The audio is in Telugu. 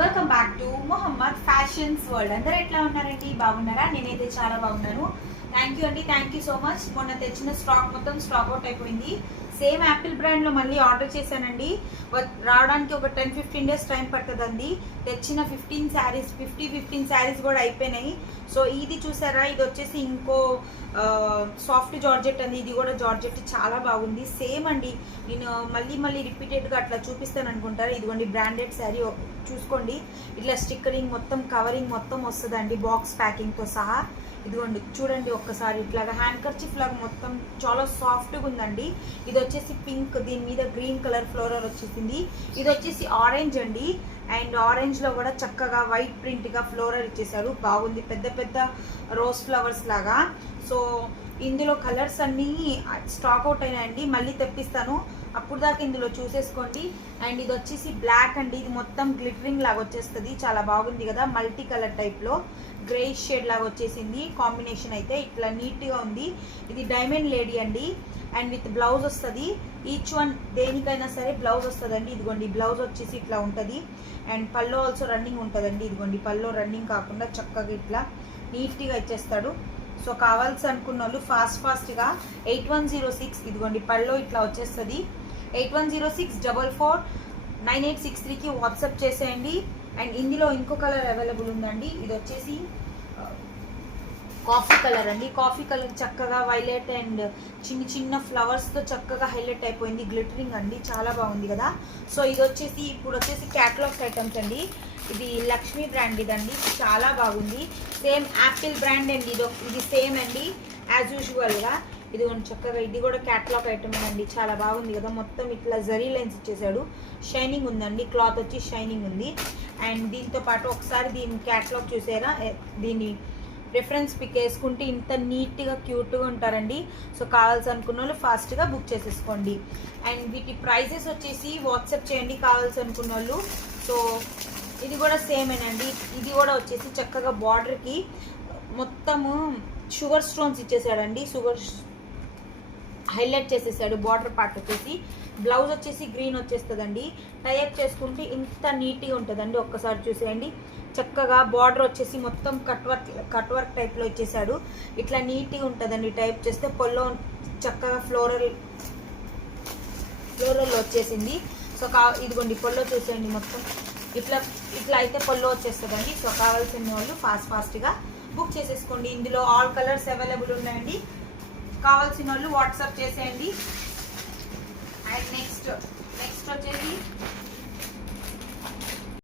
Welcome back to Mohammed fashions world. అందరూ ఎట్లా ఉన్నారండి? బాగున్నారా? నేనైతే చాలా బాగున్నాను. Thank you so much. మొన్న తెచ్చిన స్టాక్ మొత్తం స్టాక్ అవుట్ అయిపోయింది. సేమ్ యాపిల్ బ్రాండ్లో మళ్ళీ ఆర్డర్ చేశానండి. రావడానికి ఒక 10-15 డేస్ టైం పడుతుందండి. తెచ్చిన 15 శారీస్ కూడా అయిపోయినాయి. సో ఇది చూసారా, ఇది వచ్చేసి ఇంకో సాఫ్ట్ జార్జెట్ అండి. ఇది కూడా జార్జెట్ చాలా బాగుంది. సేమ్ అండి. నేను మళ్ళీ రిపీటెడ్గా అట్లా చూపిస్తాను అనుకుంటారు. ఇదిగోండి బ్రాండెడ్ శారీ చూసుకోండి. ఇట్లా స్టిక్కరింగ్ మొత్తం కవరింగ్ మొత్తం వస్తుందండి, బాక్స్ ప్యాకింగ్తో సహా. ఇదిగోండి చూడండి ఒక్కసారి, ఇట్లాగా హ్యాండ్ కర్చీఫ్ లాగా మొత్తం చాలా సాఫ్ట్గా ఉందండి. ఇది వచ్చేసి పింక్, దీని మీద గ్రీన్ కలర్ ఫ్లోరల్ వచ్చేసింది. ఇది వచ్చేసి ఆరెంజ్ అండి. అండ్ ఆరెంజ్లో కూడా చక్కగా వైట్ ప్రింట్గా ఫ్లోరల్ ఇచ్చేసారు. బాగుంది, పెద్ద పెద్ద రోజ్ ఫ్లవర్స్ లాగా. సో ఇందులో కలర్స్ అన్నీ స్టాక్ అవుట్ అయినాయండి. మళ్ళీ తెప్పిస్తాను, అప్పుడు దాకా ఇందులో చూసేసుకోండి. అండ్ ఇది వచ్చేసి బ్లాక్ అండి. ఇది మొత్తం గ్లిటరింగ్ లాగా వచ్చేస్తుంది. చాలా బాగుంది కదా, మల్టీ కలర్ టైప్లో గ్రే షేడ్ లాగా వచ్చేసింది. కాంబినేషన్ అయితే ఇట్లా నీట్గా ఉంది. ఇది డైమండ్ లేడీ అండి. అండ్ విత్ బ్లౌజ్ వస్తుంది. ఈచ్ వన్ దేనికైనా సరే బ్లౌజ్ వస్తుందండి. ఇదిగోండి బ్లౌజ్ వచ్చేసి ఇట్లా ఉంటుంది. అండ్ పల్లో ఆల్సో రన్నింగ్ ఉంటుందండి. ఇదిగోండి పల్లో రన్నింగ్ కాకుండా చక్కగా ఇట్లా నీట్గా ఇచ్చేస్తాడు. సో కావాల్సి అనుకున్న వాళ్ళు ఫాస్ట్గా 8106, ఇదిగోండి పల్లో ఇట్లా వచ్చేస్తుంది. 8106449863కి వాట్సాప్ చేసేయండి. అండ్ ఇందులో ఇంకో కలర్ అవైలబుల్ ఉందండి. ఇది వచ్చేసి కాఫీ కలర్ అండి. కాఫీ కలర్ చక్కగా వైలెట్ అండ్ చిన్న చిన్న ఫ్లవర్స్తో చక్కగా హైలైట్ అయిపోయింది. గ్లిటరింగ్ అండి, చాలా బాగుంది కదా. సో ఇది వచ్చేసి ఇప్పుడు వచ్చేసి క్యాటలాగ్స్ ఐటమ్స్ అండి. ఇది లక్ష్మీ బ్రాండ్ ఇదండి, చాలా బాగుంది. సేమ్ యాపిల్ బ్రాండ్ అండి. ఇది సేమ్ అండి యాజ్ యూజువల్గా. ఇది చక్కగా ఇది కూడా క్యాటలాగ్ ఐటమ్ అండి, చాలా బాగుంది కదా. మొత్తం ఇట్లా జరీ లైన్స్ ఇచ్చేసాడు. షైనింగ్ ఉందండి, క్లాత్ వచ్చి షైనింగ్ ఉంది. అండ్ దీంతో పాటు ఒకసారి దీని క్యాటలాగ్ చూసారా, దీన్ని రిఫరెన్స్ పిక్ వేసుకుంటే ఇంత నీట్గా క్యూట్గా ఉంటారండి. సో కావాల్సి అనుకున్న వాళ్ళు ఫాస్ట్గా బుక్ చేసేసుకోండి. అండ్ వీటి ప్రైజెస్ వచ్చేసి వాట్సాప్ చేయండి కావాల్సి అనుకున్న వాళ్ళు. సో ఇది కూడా సేమేనండి. ఇది కూడా వచ్చేసి చక్కగా బార్డర్కి మొత్తము షుగర్ స్టోన్స్ ఇచ్చేసాడండి. షుగర్ హైలైట్ చేసేసాడు. బార్డర్ పార్ట్ వచ్చేసి బ్లౌజ్ వచ్చేసి గ్రీన్ వచ్చేస్తుందండి. టైప్ చేసుకుంటే ఇంత నీట్గా ఉంటుందండి. ఒక్కసారి చూసేయండి. చక్కగా బార్డర్ వచ్చేసి మొత్తం కట్ వర్క్ టైప్లో ఇచ్చేసాడు. ఇట్లా నీట్గా ఉంటుందండి టైప్ చేస్తే. పొల్లో చక్కగా ఫ్లోరల్ వచ్చేసింది. సో ఇదిగోండి పొల్లో చూసేయండి మొత్తం ఇట్లా అయితే పొల్లో వచ్చేస్తుందండి. సో కావాల్సిన వాళ్ళు ఫాస్ట్గా బుక్ చేసేసుకోండి. ఇందులో ఆల్ కలర్స్ అవైలబుల్ ఉన్నాయండి. కావాల్సిన వాళ్ళు వాట్సాప్ చేసేయండి. అండ్ నెక్స్ట్ వచ్చేసి